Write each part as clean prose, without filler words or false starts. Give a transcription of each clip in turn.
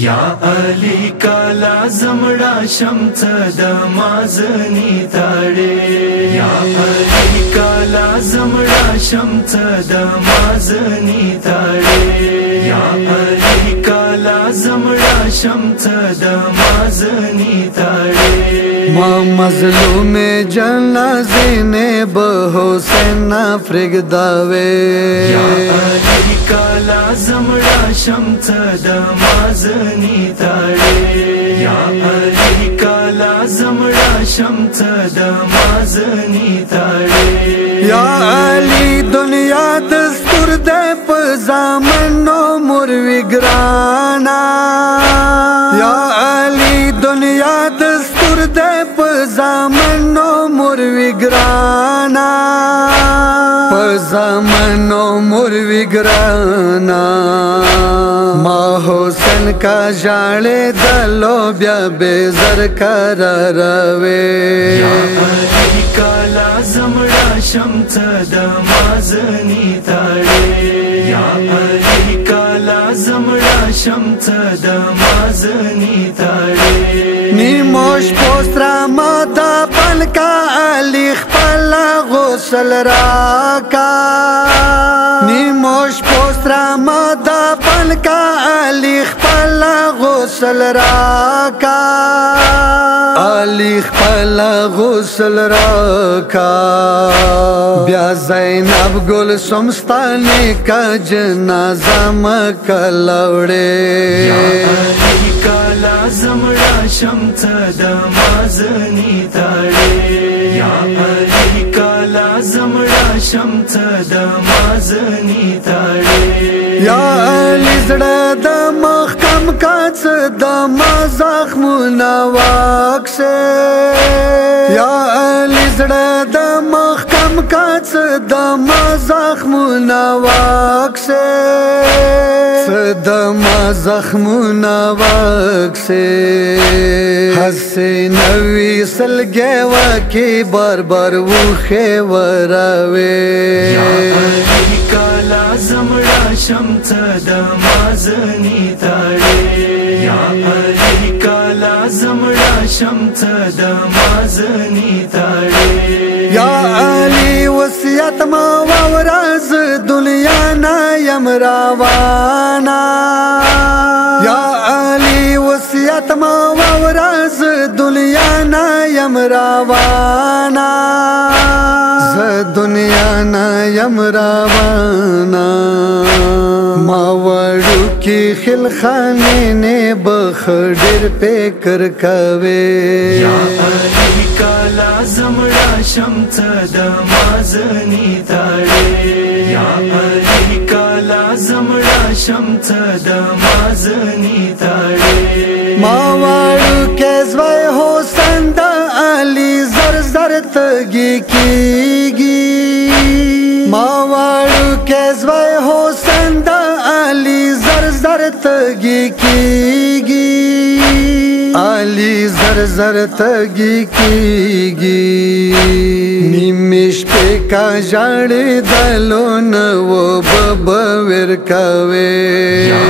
یا علی کالا زمڑا شمت دمازنی تاڑے یا علی کالا زمڑا شمت دمازنی تاڑے یا علی کالا زمڑا شمت دمازنی تاڑے ما مظلوم جنازے نے بحسین فرگداوے یا علی کالا زمڑا شمت دمازنی تاڑے یا علی کالا زمڑا شمت دمازنی تاڑے یا علی دنیا دستور دے پزامنو مروی گرانا یا علی دنیا دستور دے پزامنو مروی گرانا پزامنو مروی گرانا ما حسین کا جاڑے دلو بیا بیزر کراروے یا علی کالا زمڑا شمت دمازنی تاڑے یا علی کالا زمڑا شمت دمازنی تاڑے نیموش پوسترا مادا پن کا علی خپلا غسل راکا نیموش پوسترا مادا پن کا علی خپلا غسل راکا علی خپلا غسل راکا بیا زینب گل سمستانی کا جنازہ مکلوڑے یا علی کالا زمڑا شمت دمازنی تاڑے یا علی کالا زمڑا شمت دمازنی تاڑے یا علی زڑا دا مخکم کاڅ دا مزخم نواک سے یا علی زڑا دا مخکم کاڅ دا مزخم نواک سے صدم زخم نواک سے حسین نوی سلگے واکی بار بار وخے وراوے یا علی کالا زمڑا شمت دمازنی تاڑے یا علی کالا زمڑا شمت دمازنی تاڑے یا علی وصیت ما وراز دنیا نا یم روانا یا علی وصیت ما وراز دنیا نا یم روانا ز دنیا نا یم روانا ما وڑو کی خلخانے نے بخڈر پہ کر کوے یا علی کالا زمڑا شمت دمازنی تاڑے یا علی کالا زمڑا شمت دمازنی تاڑے ما وڑو کے زوی حسین دا علی زر زر تگی کیگی ما وڑو کے زوی حسین دا علی زر زر تگی کیگی علی زر زر تگی کیگی نیمش پہ کا جاڑے دلو نو ببور کوے یا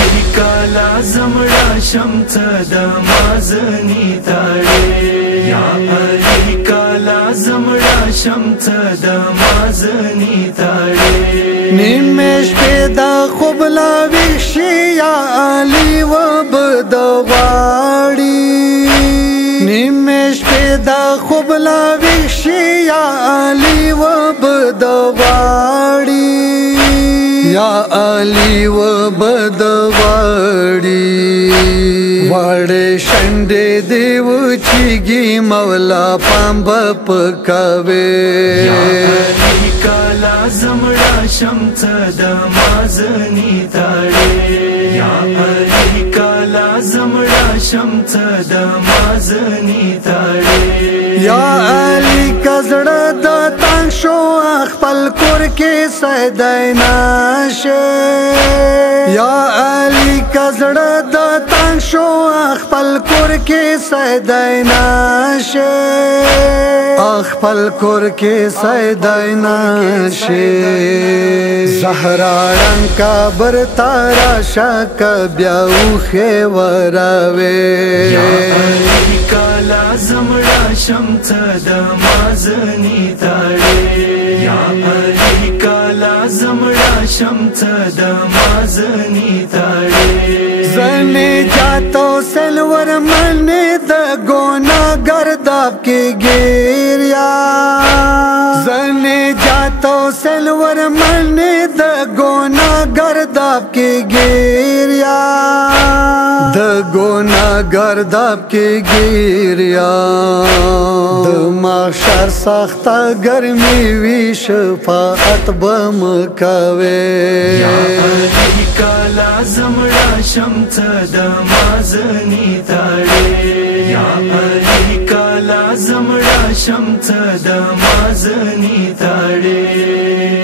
علی کالا زمڑا شمت دمازنی تاڑے یا علی کالا زمڑا شمت دمازنی تاڑے نیمش پہ دا خوبلا ویشی یا علی و بدواڑی نیمش پہ دا خوبلا ویشی یا علی و بدواڑی یا علی و بدواڑی واڑے شنڈے دیو چیگی مولا پامب پکاوے یا علی کالا زمڑا شمت دمازنی تاڑے یا علی کالا زمڑا شمت دمازنی تاڑے یا علی کزڑ دا تنگ شو اخپل کور کې سیدینا شه یا علی کزړه د تنگ شو خپل کور کې سیدینا شه خپل کور کې سیدینا شه زهرا رنگ کا برتا راشا کبیا اوخه وراوي یا علی کالا زمړه شمت د مازنی تاړې یا علی کالا زمړه شمت د مازنی تاړې زنی جاتو سلور من د گونا گرداب کی گیریا زنی جاتو سلور من د گونا گرداب کی گیریا د گونا گرداب کی گیریا د محشر سخت گرمی وی شفاعت بم کوي یا علی کالا زمړه شمت د مازنی تاړې یا علی کالا زمړه شمت د مازنی تاړې